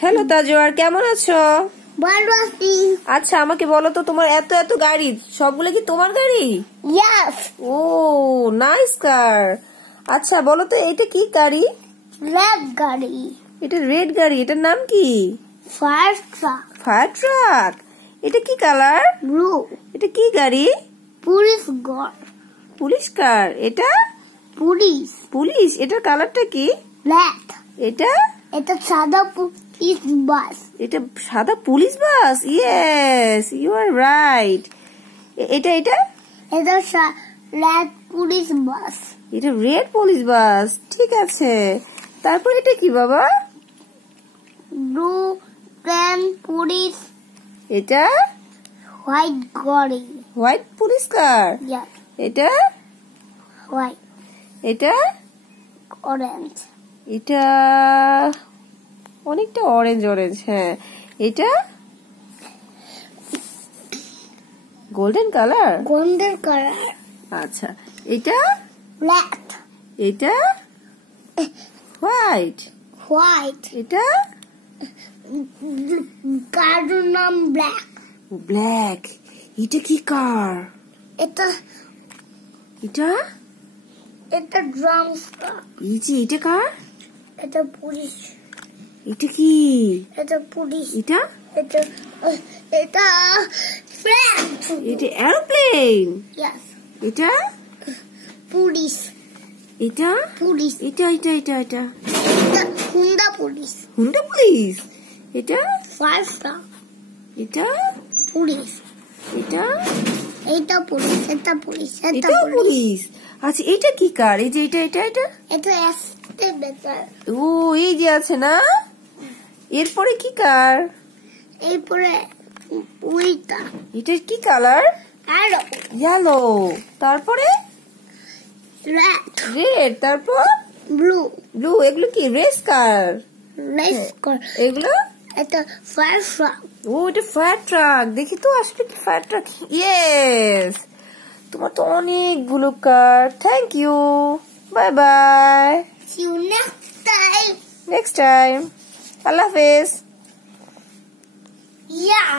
Hello Tajwar, কেমন আছো? ভালো আছি। আচ্ছা, আমাকে বলো তো, তোমার এত এত গাড়ি, সবগুলো কি তোমার গাড়ি? ইয়েস। ও, নাইস কার। আচ্ছা বলো তো, এটা কি গাড়ি? রেড গাড়ি। এটা রেড গাড়ি, এটার নাম কি? Fire truck. Fire truck. এটা কি কালার? ব্লু। এটা কি গাড়ি? পুলিশ গাড়ি। পুলিশ কার। এটা পুলিশ। পুলিশ, এটার কালারটা কি? ব্ল্যাক। এটা এটা সাদা পুলিশ বাস। এটা সাদা police bus. Yes, you are right. এটা এটা এটা রেড পুলিশ বাস। এটা রেড পুলিশ বাস, ঠিক আছে। তারপর এটা কি বাবা? Blue plane police. এটা হোয়াইট গাড়ি। White police car. ইয়েস। এটা হোয়াইট। এটা অরেঞ্জ। এটা অনেকটা অরেঞ্জ অরেঞ্জ। হ্যাঁ, এটা গোল্ডেন কালার। Golden colour. আচ্ছা, এটা ব্ল্যাক। এটা হোয়াইট। হোয়াইট। এটা কারের নাম ব্ল্যাক। ব্ল্যাক। এটা কি কার? এটা এটা এটা ড্রাম এই যে, এটা কার? এটা পুলিশ। এটা কি? এটা পুলিশ। এটা এটা এটা ফ্রেঞ্চ। এটা এরোপ্লেন। ইয়েস। এটা পুলিশ। এটা পুলিশ। এটা এটা এটা এটা এটা হুন্ডা পুলিশ। Honda police. এটা ফায়ার ট্রাক। এটা পুলিশ। এটা এটা পুলিশ। এটা পুলিশ। এটা এটা পুলিশ। পুলিশ। আচ্ছা, এটা কি কার? এই যে, এটা এটা এটা এটা এক্সটেভেটর। ও, এই যে আছে না। এরপরে কি কার? এরপরে উইটা। এটা কি কালার? আরো ইয়েলো। তারপরে রেড। রেড। তারপর ব্লু। ব্লু। এগুলো কি? Race car. রেড কার। এগুলো এটা ফায়ার ট্রাক। ও, এটা ফায়ার ট্রাক। দেখি তো আসলে কি ফায়ার ট্রাক। ইয়েস, তোমার তো অনেকগুলো car. Thank you, bye bye. See you next time. Next time. আল্লাহ হাফেজ। Yeah.